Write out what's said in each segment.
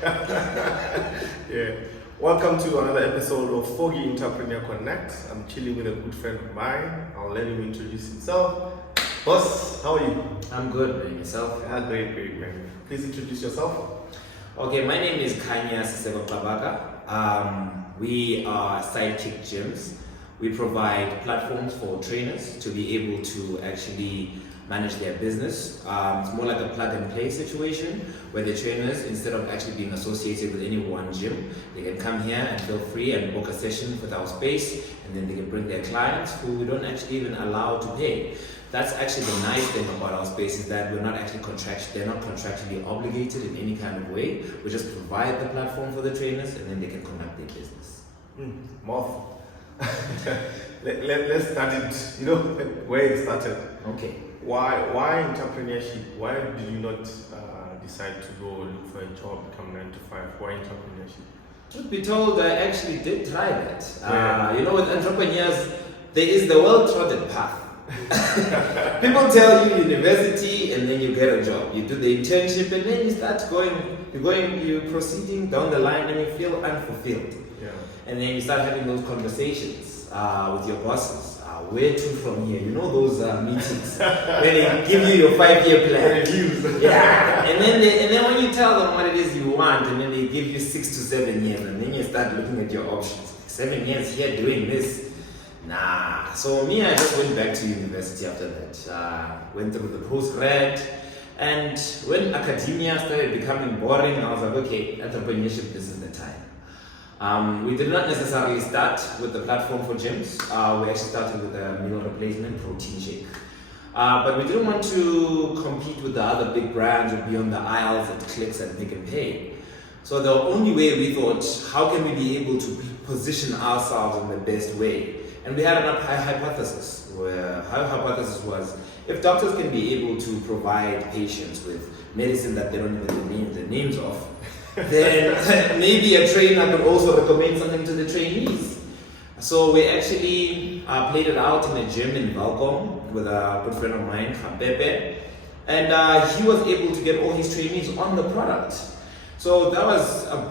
Yeah. Welcome to another episode of Foggy Entrepreneur Connect. I'm chilling with a good friend of mine. I'll let him introduce himself. Boss, how are you? I'm good, man. Yourself? Yeah, great, man. Please introduce yourself. Okay, my name is Khanya Innovation. We are Sidekick Gyms. We provide platforms for trainers to be able to actually manage their business. It's more like a plug and play situation where the trainers, instead of actually being associated with any one gym, they can come here and feel free and book a session with our space, and then they can bring their clients who we don't actually even allow to pay. That's actually the nice thing about our space, is that we're not actually they're not contractually obligated in any kind of way. We just provide the platform for the trainers, and then they can conduct their business. Mouthful. Let's start it, where it started. Okay. Why entrepreneurship? Why did you not decide to go look for a job, become 9 to 5? Why entrepreneurship? Truth be told, I actually did try that. Yeah. With entrepreneurs, there is the well-trodden path. People tell you university and then you get a job. You do the internship and then you start you're proceeding down the line and you feel unfulfilled. Yeah. And then you start having those conversations with your bosses. Where to from here? Those meetings where they give you your 5-year plan. Yeah. And then when you tell them what it is you want, and then they give you 6 to 7 years, and then you start looking at your options. 7 years here doing this. Nah. So me, I just went back to university after that. Went through the postgrad. And when academia started becoming boring, I was like, okay, entrepreneurship, this is the time. We did not necessarily start with the platform for gyms. We actually started with a meal replacement protein shake. But we didn't want to compete with the other big brands or be on the aisles at Clicks and Pick and Pay. So the only way we thought, how can we be able to position ourselves in the best way? And we had a hypothesis, where our hypothesis was, if doctors can be able to provide patients with medicine that they don't even know the names of, then maybe a trainer could also recommend something to the trainees. So we actually played it out in a gym in Valcom with a good friend of mine, Pepe, and he was able to get all his trainees on the product. So that was an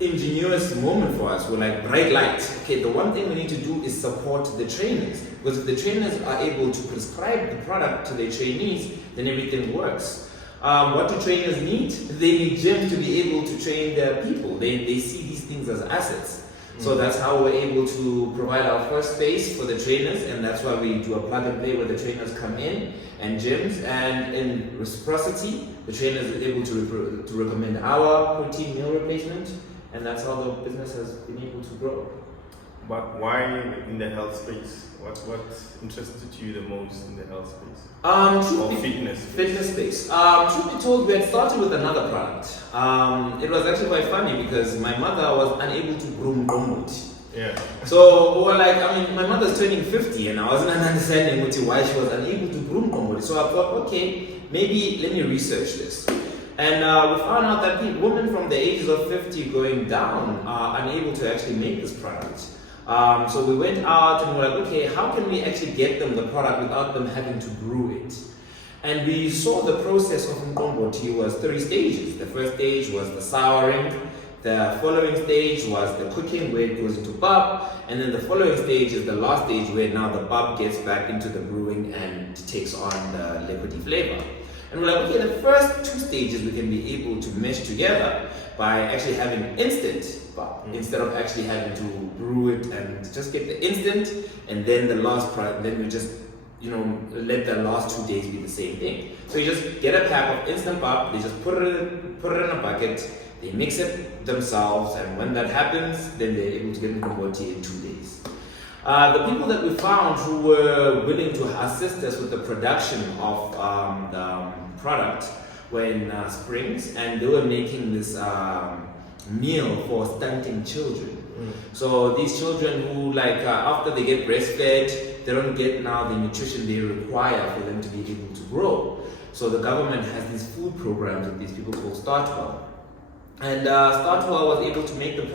ingenious moment for us. We're like, bright light. Okay, the one thing we need to do is support the trainers, because if the trainers are able to prescribe the product to their trainees, then everything works. What do trainers need? They need gyms to be able to train their people. They see these things as assets. So that's how we're able to provide our first space for the trainers, and that's why we do a plug and play where the trainers come in and gyms, and in reciprocity, the trainers are able to recommend our protein meal replacement, and that's how the business has been able to grow. But why in the health space? What interested you the most in the health space? Fitness space. Truth be told, we had started with another product. It was actually quite funny because my mother was unable to groom Gomwood. Yeah. So we're like, my mother's turning 50 and I wasn't understanding why she was unable to groom Gomwood. So I thought, okay, maybe let me research this. And we found out that women from the ages of 50 going down are unable to actually make this product. So we went out and we're like, okay, how can we actually get them the product without them having to brew it? And we saw the process of Mkombo tea was 3 stages. The first stage was the souring. The following stage was the cooking, where it goes into pub. And then the following stage is the last stage, where now the pub gets back into the brewing and takes on the liquidy flavor. And we're like, okay, the first 2 stages we can be able to mesh together by actually having instant pub, instead of actually having to brew it and just get the instant, and then the last product, then we just let the last 2 days be the same thing. So you just get a pack of instant pub, they just put it in a bucket, they mix it themselves, and when that happens, then they're able to get Mkombo in 2 days. The people that we found who were willing to assist us with the production of the product were in Springs, and they were making this meal for stunting children. So these children who, after they get breastfed, they don't get now the nutrition they require for them to be able to grow. So the government has these food programs with these people called Startwell. And Startwell was able to make making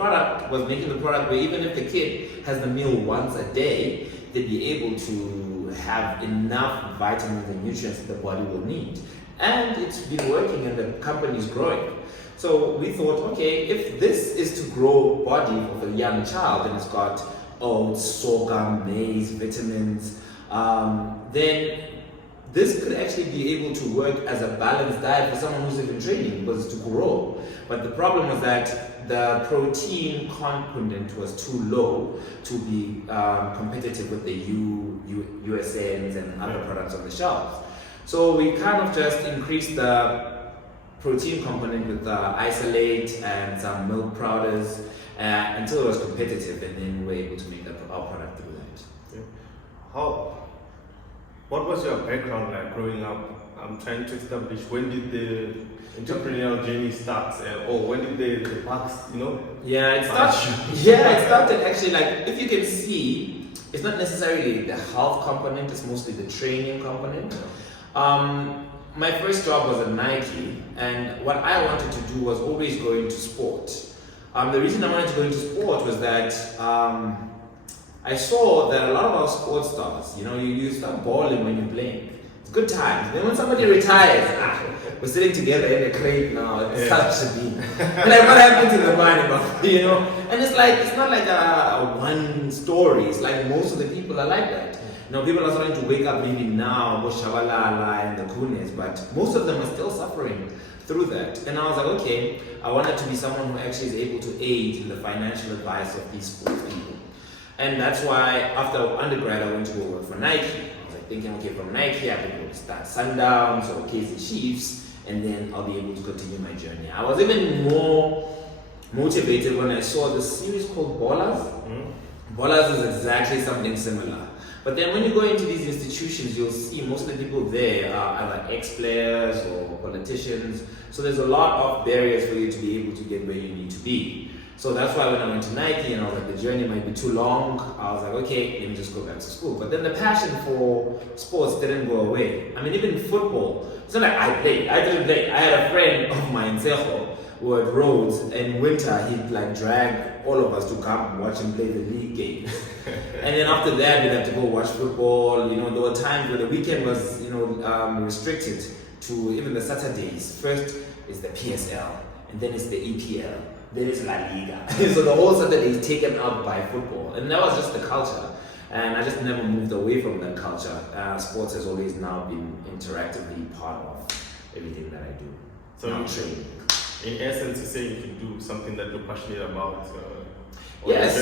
the product where even if the kid has the meal once a day, they'd be able to have enough vitamins and nutrients that the body will need. and it's been working and the company is growing. So we thought, okay, if this is to grow body of a young child and it's got oats, sorghum, maize, vitamins, then this could actually be able to work as a balanced diet for someone who's even training because it's to grow. But the problem was that the protein component was too low to be competitive with the USNs and other products on the shelves. So we kind of just increased the protein component with isolate and some milk powders until it was competitive, and then we were able to make our product through that. Yeah. What was your background like growing up? I'm trying to establish when did the entrepreneurial journey start, or when did the box, Yeah, it started actually, like, if you can see, it's not necessarily the health component, it's mostly the training component. My first job was at Nike, and what I wanted to do was always go into sport. The reason I wanted to go into sport was that I saw that a lot of our sports stars, you start balling when you're playing. It's good times. Then when somebody retires, we're sitting together in a crate now, it's such a beam. Like, what happened to the money, And it's not like a one story. It's like most of the people are like that. People are starting to wake up maybe now, Shabalala and the Kunes, but most of them are still suffering through that. And I was like, okay, I wanted to be someone who actually is able to aid in the financial advice of these sports people. And that's why after undergrad, I went to go work for Nike. I was like thinking, okay, from Nike, I can go start Sundowns or Kaizer Chiefs, and then I'll be able to continue my journey. I was even more motivated when I saw this series called Ballers. Ballers is exactly something similar. But then when you go into these institutions, you'll see most of the people there are either ex-players or politicians. So there's a lot of barriers for you to be able to get where you need to be. So that's why when I went to Nike and I was like, the journey might be too long, I was like, okay, let me just go back to school. But then the passion for sports didn't go away. I mean, even football, it's not like I played. I didn't play. I had a friend of mine, Seho, who at Rhodes, in winter, he'd drag all of us to come and watch him play the league game. And then after that, we'd have to go watch football. There were times where the weekend was, restricted to even the Saturdays. First is the PSL, and then it's the EPL, then it's La Liga. So the whole Saturday is taken out by football. And that was just the culture. And I just never moved away from that culture. Sports has always now been interactively part of everything that I do. So now training. In essence, you say you can do something that you're passionate about. Yes.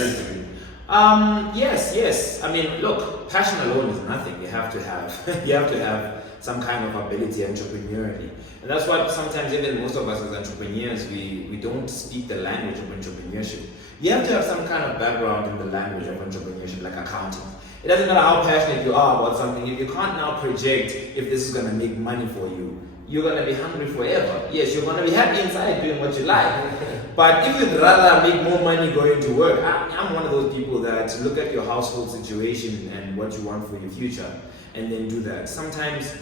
I mean, look, passion alone is nothing. You have to have some kind of ability entrepreneurially. And that's what sometimes even most of us as entrepreneurs, we don't speak the language of entrepreneurship. You have to have some kind of background in the language of entrepreneurship, like accounting. It doesn't matter how passionate you are about something, if you can't now project if this is going to make money for you, you're going to be hungry forever. Yes, you're going to be happy inside doing what you like. But if you'd rather make more money going to work, I'm one of those people that look at your household situation and what you want for your future and then do that. Sometimes,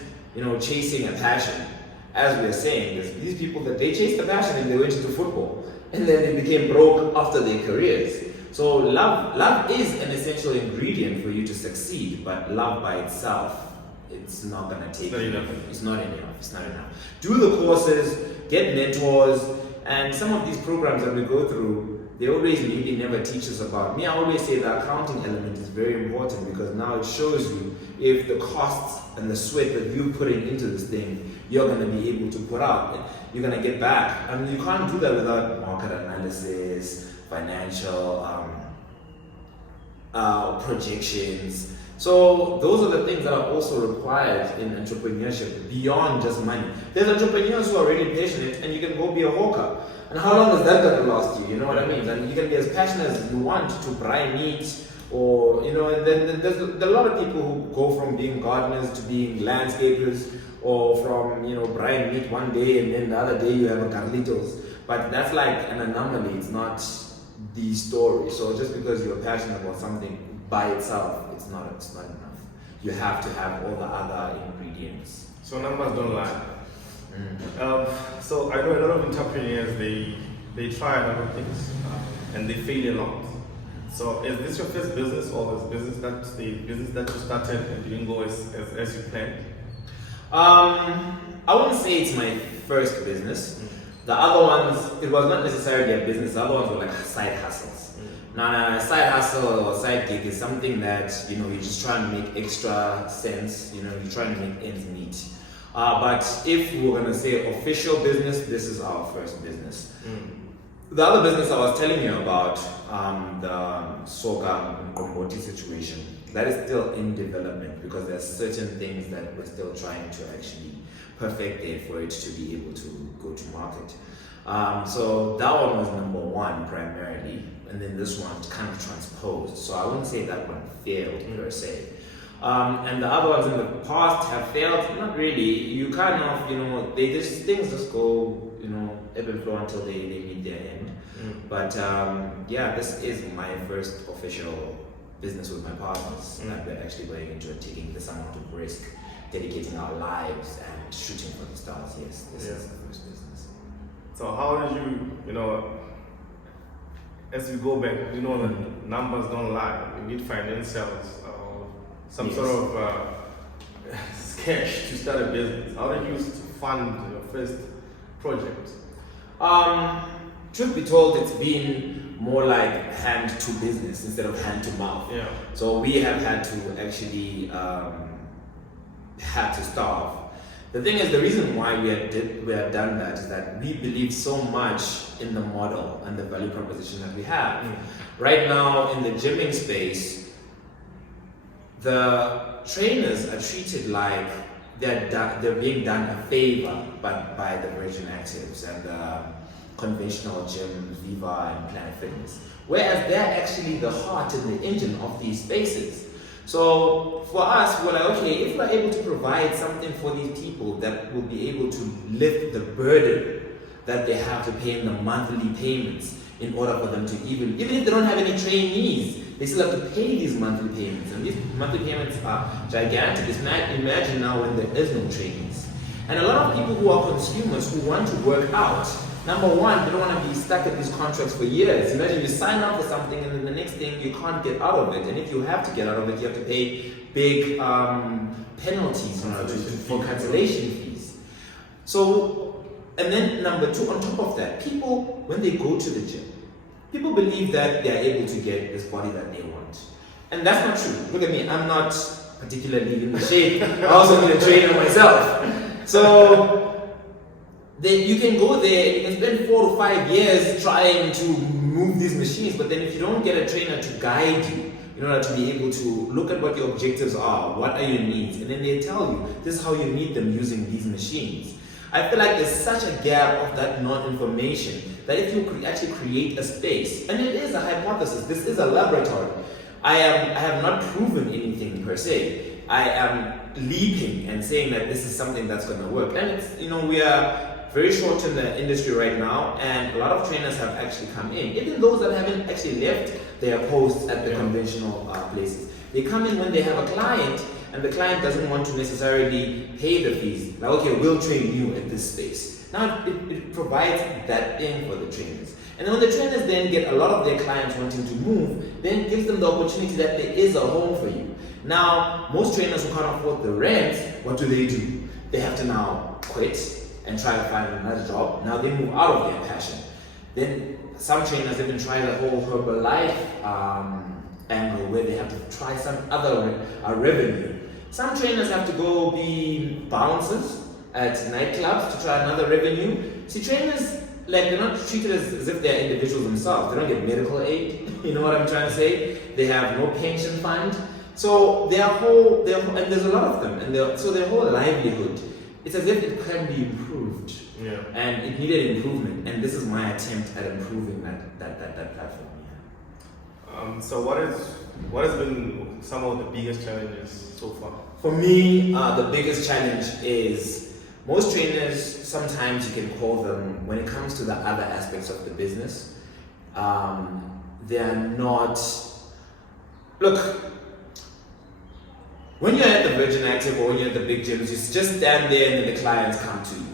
chasing a passion, as we're saying, there's these people that they chased the passion and they went into football and then they became broke after their careers. So love is an essential ingredient for you to succeed, but love by itself, it's not gonna take enough. It's not enough. Do the courses, get mentors, and some of these programs that we go through, they always maybe never teach us about. I always say the accounting element is very important because now it shows you if the costs and the sweat that you're putting into this thing, you're gonna be able to put out. You're gonna get back. I mean, you can't do that without market analysis, financial projections. So those are the things that are also required in entrepreneurship beyond just money. There's entrepreneurs who are really passionate and you can go be a hawker. And how long is that going to last you? You know what I mean? And you can be as passionate as you want to fry meat or, and then there's a lot of people who go from being gardeners to being landscapers or from, frying meat one day and then the other day you have a Carlitos. But that's like an anomaly. It's not the story. So just because you're passionate about something by itself, it's not enough. You have to have all the other ingredients. So numbers don't lie. So I know a lot of entrepreneurs, they try a lot of things and they fail a lot. So is this your first business or the business that you started and didn't go as you planned? I wouldn't say it's my first business. The other ones, it was not necessarily a business. The other ones were like side hustles. Now, a side hustle or side gig is something that, you know, you're just trying to make extra sense. You know, you're trying to make ends meet. But if we're gonna say official business, this is our first business. The other business I was telling you about, the Soga and Komboti situation, that is still in development because there's certain things that we're still trying to actually perfect there for it to be able to go to market. So that one was number one primarily, and then this one kind of transposed. So I wouldn't say that one failed per se. And the other ones in the past have failed. Not really. You kind of, you know, things just go, you know, ebb and flow until they meet their end. But yeah, this is my first official business with my partners that we're actually going into and taking this amount of risk, dedicating our lives and shooting for the stars. Yes, this is the first business. So how did you know, as we go back, you know, the numbers don't lie. You need financials, some sort of cash to start a business. How did you fund your first project? Truth be told, it's been more like hand to business instead of hand to mouth. Yeah. So we have had to actually had to starve. The thing is, the reason why we have done that is that we believe so much in the model and the value proposition that we have. Right now in the gymming space, the trainers are treated like they're being done a favor by the Virgin Actives and conventional gyms, Viva and Planet Fitness, whereas they're actually the heart and the engine of these spaces. So for us, we're like, okay, if we're able to provide something for these people that will be able to lift the burden that they have to pay in the monthly payments in order for them to even if they don't have any trainees, they still have to pay these monthly payments. And these monthly payments are gigantic. Imagine now when there is no trainees. And a lot of people who are consumers who want to work out, number one, they don't want to be stuck at these contracts for years. Imagine you sign up for something and then the next thing you can't get out of it. And if you have to get out of it, you have to pay big penalties for cancellation fees. So, and then number two, on top of that, people, when they go to the gym, people believe that they are able to get this body that they want. And that's not true. Look at me, I'm not particularly in the shape. I also need a trainer myself. So, then you can go there and you can spend 4 to 5 years trying to move these machines, but then if you don't get a trainer to guide you in order to be able to look at what your objectives are, what are your needs, and then they tell you this is how you meet them using these machines. I feel like there's such a gap of that non-information that if you actually create a space, and it is a hypothesis, this is a laboratory. I have not proven anything per se. I am leaping and saying that this is something that's going to work. And it's, you know, we are very short in the industry right now, and a lot of trainers have actually come in. Even those that haven't actually left their posts at the conventional places. They come in when they have a client, and the client doesn't want to necessarily pay the fees. Like, okay, we'll train you at this space. Now, it provides that thing for the trainers. And then when the trainers then get a lot of their clients wanting to move, then it gives them the opportunity that there is a home for you. Now, most trainers who can't afford the rent, what do? They have to now quit and try to find another job. Now they move out of their passion. Then some trainers even try the whole Herbalife angle where they have to try some other revenue. Some trainers have to go be bouncers at nightclubs to try another revenue. See, trainers, like, they're not treated as if they're individuals themselves. They don't get medical aid, you know what I'm trying to say? They have no pension fund. So and there's a lot of them, and so their whole livelihood, it's as if it can be improved. Yeah. And it needed improvement, and this is my attempt at improving that platform. Yeah. So what has been some of the biggest challenges so far? For me, the biggest challenge is most trainers, sometimes you can call them, when it comes to the other aspects of the business, they're not, look, when you're at the Virgin Active or when you're at the big gyms, you just stand there and then the clients come to you.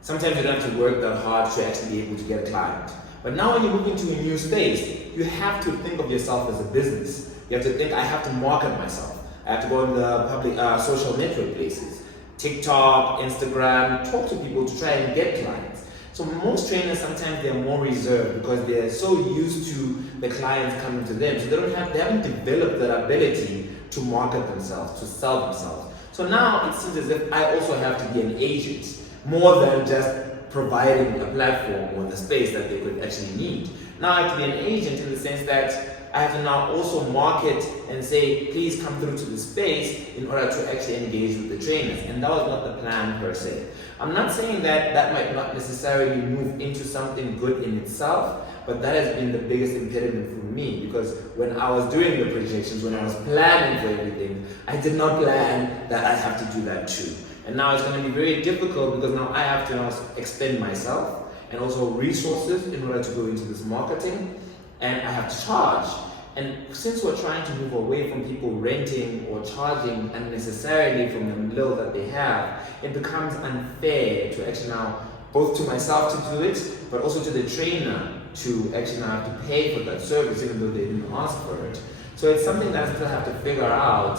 Sometimes you don't have to work that hard to actually be able to get a client. But now when you move into a new space, you have to think of yourself as a business. You have to think, I have to market myself. I have to go in the public social network places, TikTok, Instagram, talk to people to try and get clients. So most trainers sometimes they're more reserved because they're so used to the clients coming to them. So they haven't developed that ability to market themselves, to sell themselves. So now it seems as if I also have to be an agent more than just providing a platform or the space that they could actually need. Now I have to be an agent in the sense that I have to now also market and say, please come through to the space in order to actually engage with the trainers. And that was not the plan per se. I'm not saying that that might not necessarily move into something good in itself, but that has been the biggest impediment for me, because when I was doing the projections, when I was planning for everything, I did not plan that I have to do that too. And now it's going to be very difficult because now I have to now expend myself and also resources in order to go into this marketing, and I have to charge. And since we're trying to move away from people renting or charging unnecessarily from the little that they have, it becomes unfair to actually now, both to myself to do it, but also to the trainer to actually now have to pay for that service even though they didn't ask for it. So it's something that I still have to figure out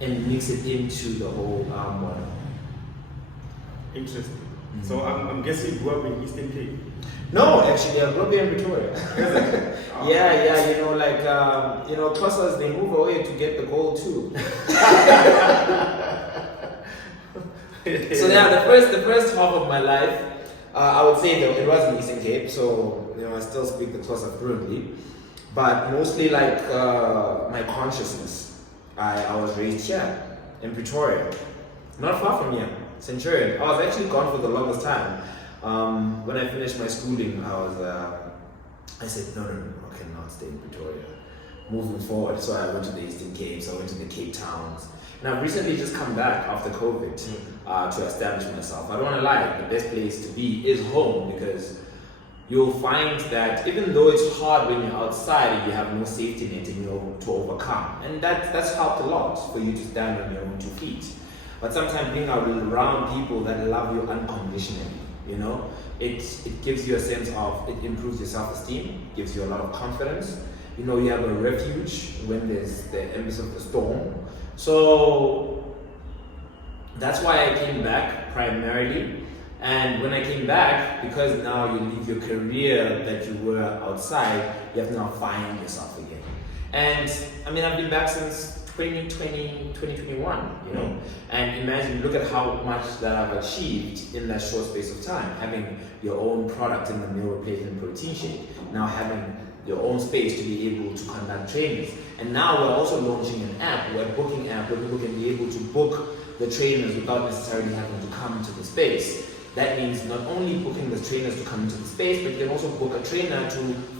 and mix it into the whole model. Interesting. So I'm guessing you grew up in Eastern Cape. No, actually, I grew up here in Pretoria. Yeah, you know, like, Xhosas, they move away to get the gold too. So yeah, the first half of my life, I would say that it was in Eastern Cape, so, I still speak the Xhosa fluently. But mostly like my consciousness, I was raised here in Pretoria, not far from here, Centurion. I was actually gone for the longest time. When I finished my schooling, I said, no, I cannot stay in Pretoria. Moving forward, so I went to the Eastern Cape, so I went to the Cape Towns. And I've recently just come back after COVID to establish myself. I don't want to lie, the best place to be is home, because you'll find that even though it's hard when you're outside, you have no safety net and you're to overcome. And that's helped a lot for you to stand on your own 2 feet. But sometimes being around people that love you unconditionally, it gives you a sense of, it improves your self-esteem, gives you a lot of confidence. You have a refuge when there's the embers of the storm. So that's why I came back primarily. And when I came back, because now you leave your career that you were outside, you have to now find yourself again. And I've been back since 2021, and imagine, look at how much that I've achieved in that short space of time, having your own product in the meal replacement protein shake, now having your own space to be able to conduct trainings. And now we're also launching an app, a booking app, where people can be able to book the trainers without necessarily having to come into the space. That means not only booking the trainers to come into the space, but you can also book a trainer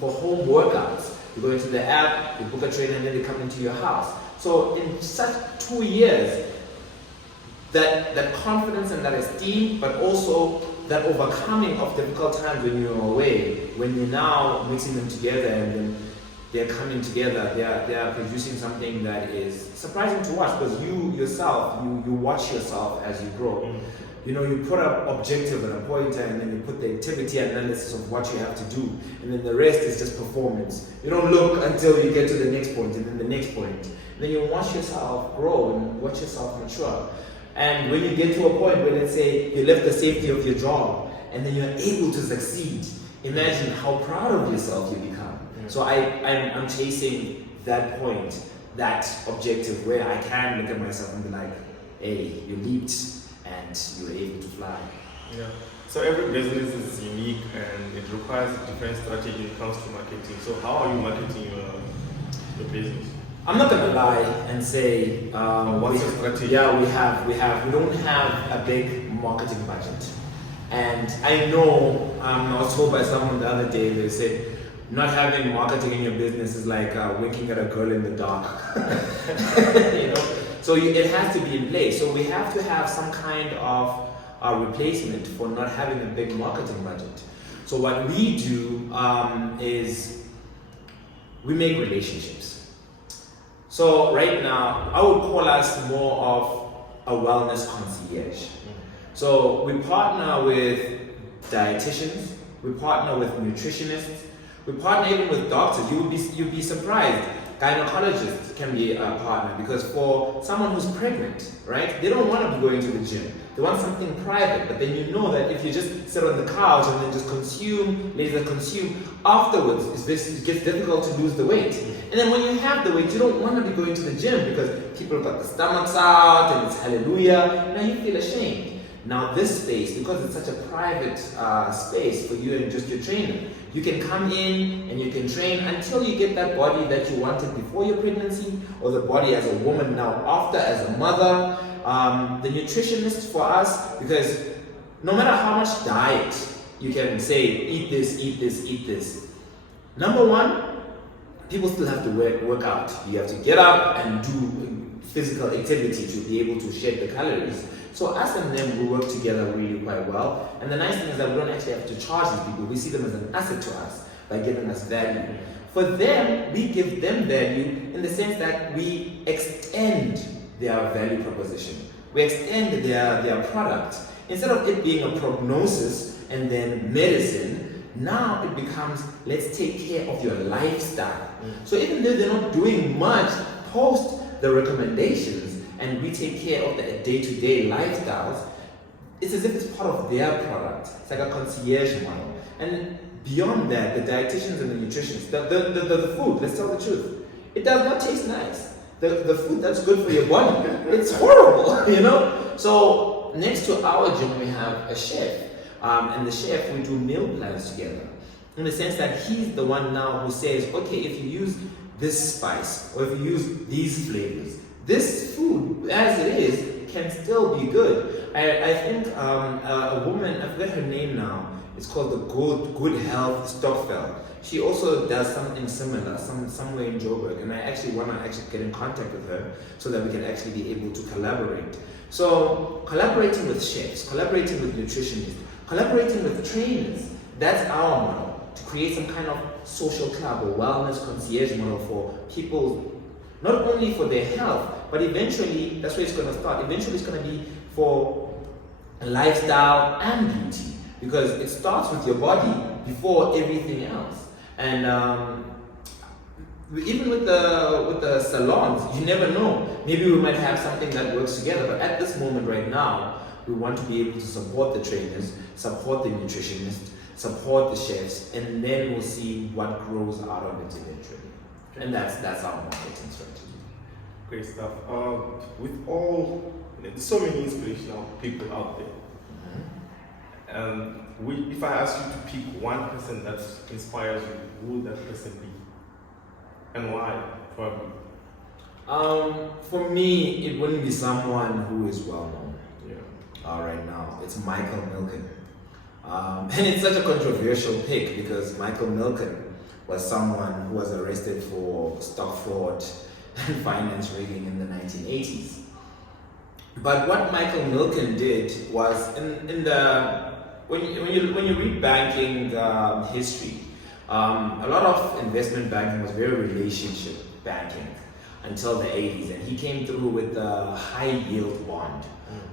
for home workouts. You go into the app, you book a trainer, and then they come into your house. So in such 2 years, that confidence and that esteem, but also that overcoming of difficult times when you're away, when you're now mixing them together and then they're coming together, they are producing something that is surprising to watch, because you yourself, you watch yourself as you grow. You put up objective at a point, and then you put the activity analysis of what you have to do, and then the rest is just performance. You don't look until you get to the next point, and then the next point. Then you watch yourself grow and watch yourself mature. And when you get to a point where, let's say, you left the safety of your job, and then you're able to succeed, imagine how proud of yourself you become. So I'm chasing that point, that objective, where I can look at myself and be like, hey, you leaped and you were able to fly. Yeah. So every business is unique and it requires a different strategy when it comes to marketing. So how are you marketing your business? I'm not gonna lie and say what's your strategy? Yeah, we don't have a big marketing budget. And I know, I was told by someone the other day, they said, not having marketing in your business is like winking at a girl in the dark. So it has to be in place. So we have to have some kind of replacement for not having a big marketing budget. So what we do is we make relationships. So right now, I would call us more of a wellness concierge. So we partner with dietitians, we partner with nutritionists, we partner even with doctors. You'd be surprised. Gynecologists can be a partner because for someone who's pregnant, right, they don't want to be going to the gym. They want something private, but then you know that if you just sit on the couch and then just consume, afterwards it gets difficult to lose the weight. And then when you have the weight, you don't want to be going to the gym because people got the stomachs out and it's hallelujah. Now you feel ashamed. Now this space, because it's such a private space for you and just your trainer, you can come in and you can train until you get that body that you wanted before your pregnancy, or the body as a woman now after, as a mother. The nutritionist for us, because no matter how much diet you can say, eat this, eat this, eat this. Number one, people still have to work out. You have to get up and do physical activity to be able to shed the calories. So us and them, we work together really quite well. And the nice thing is that we don't actually have to charge these people. We see them as an asset to us by giving us value. For them, we give them value in the sense that we extend their value proposition. We extend their product. Instead of it being a prognosis and then medicine, now it becomes, let's take care of your lifestyle. So even though they're not doing much post the recommendations, and we take care of the day-to-day lifestyles, it's as if it's part of their product. It's like a concierge model. And beyond that, the dietitians and the nutritionists, the food, let's tell the truth, it does not taste nice. The food that's good for your body, it's horrible, you know? So next to our gym, we have a chef. And the chef, we do meal plans together. In the sense that he's the one now who says, okay, if you use this spice, or if you use these flavors, this food, as it is, can still be good. I think a woman, I forget her name now, it's called the Good Health Stockfeld. She also does something similar, somewhere in Joburg, and I actually want to get in contact with her so that we can actually be able to collaborate. So collaborating with chefs, collaborating with nutritionists, collaborating with trainers, that's our model, to create some kind of social club or wellness concierge model for people, not only for their health, but eventually, that's where it's going to start. Eventually, it's going to be for lifestyle and beauty, because it starts with your body before everything else. And even with the salons, you never know. Maybe we might have something that works together. But at this moment, right now, we want to be able to support the trainers, support the nutritionists, support the chefs, and then we'll see what grows out of it eventually. And that's our marketing strategy. Great stuff. With all, there's so many inspirational people out there. If I ask you to pick one person that inspires you, who would that person be? And why, probably? For me, it wouldn't be someone who is well known. Yeah. Right now, it's Michael Milken. And it's such a controversial pick because Michael Milken was someone who was arrested for stock fraud and finance rigging in the 1980s. But what Michael Milken did was, when you read banking history, a lot of investment banking was very relationship banking until the 80s, and he came through with the high yield bond,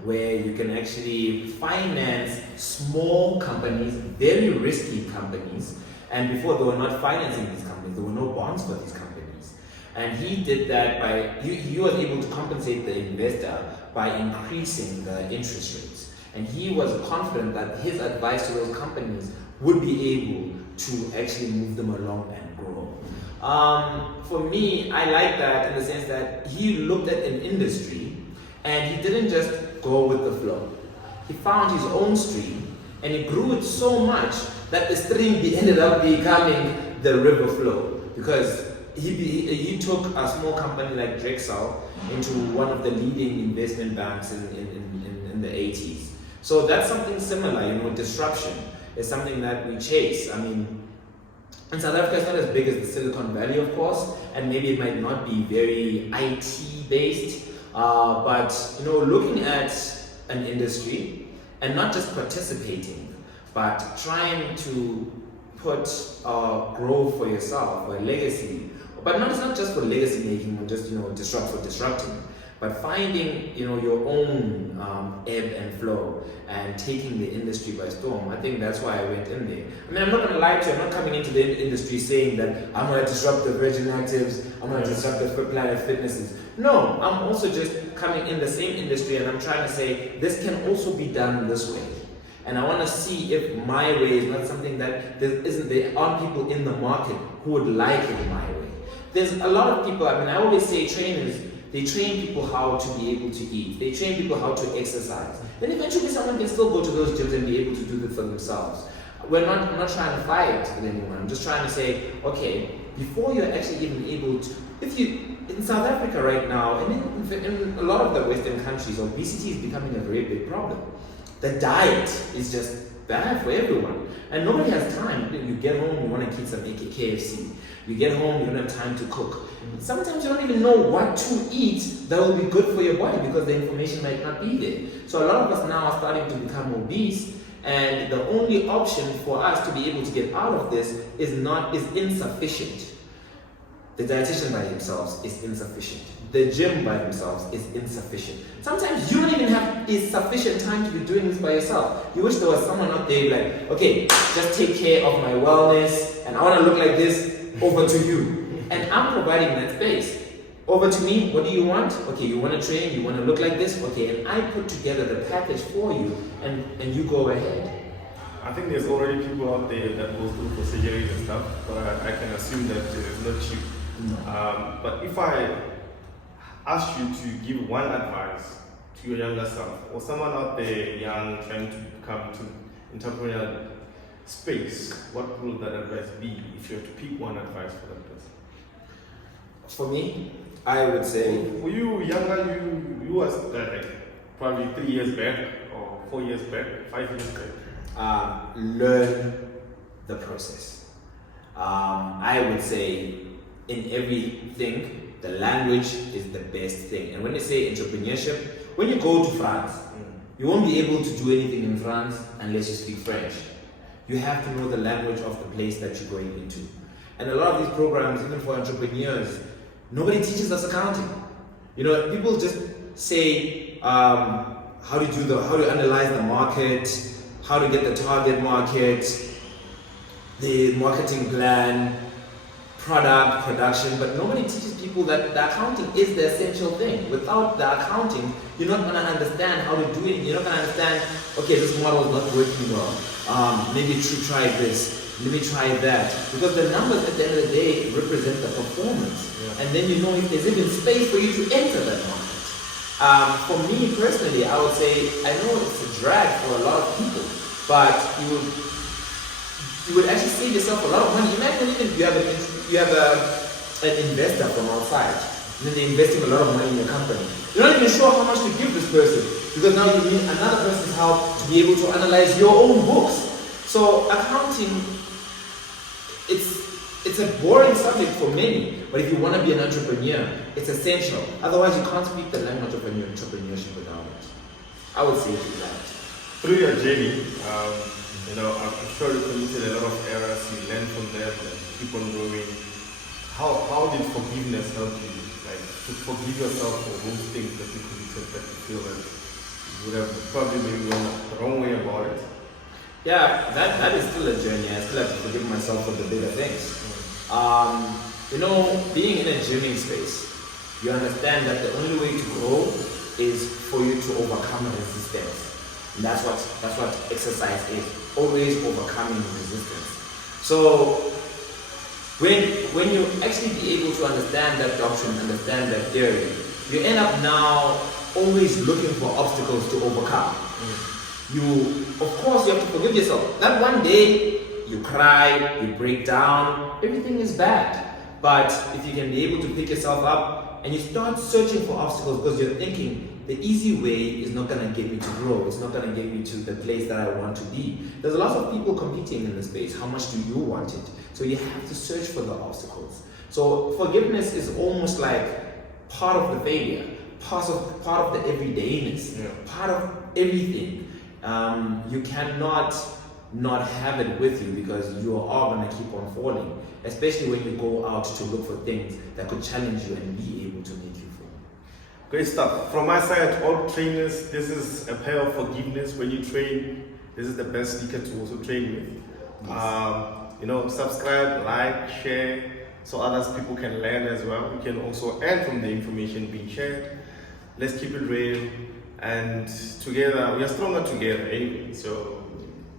where you can actually finance small companies, very risky companies. And before, they were not financing these companies, there were no bonds for these companies. And he did that by, he was able to compensate the investor by increasing the interest rates. And he was confident that his advice to those companies would be able to actually move them along and grow. For me, I like that in the sense that he looked at an industry and he didn't just go with the flow. He found his own stream and he grew it so much that the stream ended up becoming the river flow, because he took a small company like Drexel into one of the leading investment banks in the 80s. So that's something similar, disruption is something that we chase. I mean, in South Africa, it's not as big as the Silicon Valley, of course, and maybe it might not be very IT based, but looking at an industry and not just participating, but trying to put growth for yourself or legacy. But it's not just for legacy making or just disrupt for disrupting, But finding, your own ebb and flow and taking the industry by storm, I think that's why I went in there. I mean, I'm not going to lie to you. I'm not coming into the industry saying that I'm going to disrupt the Virgin Actives, I'm going to disrupt the Planet Fitnesses. No, I'm also just coming in the same industry, and I'm trying to say this can also be done this way. And I want to see if my way is not something that there aren't people in the market who would like it my way. There's a lot of people, I always say trainers, they train people how to be able to eat. They train people how to exercise. Then eventually someone can still go to those gyms and be able to do it for themselves. I'm not trying to fight with anyone. I'm just trying to say, okay, before you're actually even able to, in South Africa right now, and in a lot of the Western countries, obesity is becoming a very big problem. The diet is just bad for everyone. And nobody has time. You get home, you want to eat some KFC. You get home, you don't have time to cook. Sometimes you don't even know what to eat that will be good for your body because the information might not be there. So a lot of us now are starting to become obese, and the only option for us to be able to get out of this is insufficient. The dietitian by themselves is insufficient. The gym by themselves is insufficient. Sometimes you don't even have sufficient time to be doing this by yourself. You wish there was someone out there like, okay, just take care of my wellness and I want to look like this, over to you. And I'm providing that space. Over to me, what do you want? Okay, you want to train, you want to look like this? Okay, and I put together the package for you and you go ahead. I think there's already people out there that go through for surgeries and stuff, but I can assume that it's not cheap. No. But if I ask you to give one advice to your younger self, or someone out there young trying to come to entrepreneurial space, what would that advice be if you had to pick one advice for that person? For me, I would say... For you younger, you was like probably 3 years back, or 4 years back, 5 years back. Learn the process. I would say in everything, the language is the best thing. And when they say entrepreneurship, when you go to France, you won't be able to do anything in France unless you speak French. You have to know the language of the place that you're going into. And a lot of these programs, even for entrepreneurs, nobody teaches us accounting. People just say how to analyze the market, how to get the target market, the marketing plan, product, production, but nobody teaches people that the accounting is the essential thing. Without the accounting, you're not going to understand how to do it. You're not going to understand, okay, this model is not working well. Maybe try this, maybe try that. Because the numbers at the end of the day represent the performance. Yeah. And then you know if there's even space for you to enter that market. For me personally, I would say, I know it's a drag for a lot of people, but you would actually save yourself a lot of money. Imagine even you have an investor from outside, and then they're investing a lot of money in your company. You're not even sure how much to give this person, because now you need another person's help to be able to analyze your own books. So accounting, it's a boring subject for many, but if you want to be an entrepreneur, it's essential. Otherwise, you can't speak the language of entrepreneurship without it. I would say that. Through your journey, I'm sure you committed a lot of errors, you learned from them and keep on growing. How did forgiveness help you? Like to forgive yourself for those things that you committed that you feel that you would have probably maybe gone the wrong way about it? Yeah, that is still a journey. I still have to forgive myself for the bigger things. Being in a gymming space, you understand that the only way to grow is for you to overcome resistance. And that's what exercise is. Always overcoming resistance. So when you actually be able to understand that doctrine, understand that theory, you end up now always looking for obstacles to overcome. Of course you have to forgive yourself. That one day you cry, you break down, everything is bad. But if you can be able to pick yourself up and you start searching for obstacles because you're thinking, the easy way is not going to get me to grow. It's not going to get me to the place that I want to be. There's a lot of people competing in the space. How much do you want it? So you have to search for the obstacles. So forgiveness is almost like part of the failure, part of the everydayness, part of everything. You cannot not have it with you because you are going to keep on falling, especially when you go out to look for things that could challenge you and be able to make you fall. Great stuff. From my side, all trainers, this is a pair of forgiveness. When you train, this is the best sneaker to also train with. Subscribe, like, share, so others people can learn as well. You can also earn from the information being shared. Let's keep it real, and together we are stronger together anyway. So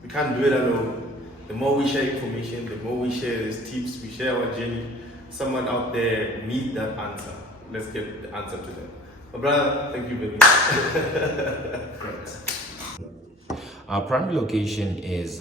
we can't do it alone. The more we share information, the more we share these tips, we share our journey. Someone out there needs that answer. Let's get the answer to them. My brother, thank you very much. Our primary location is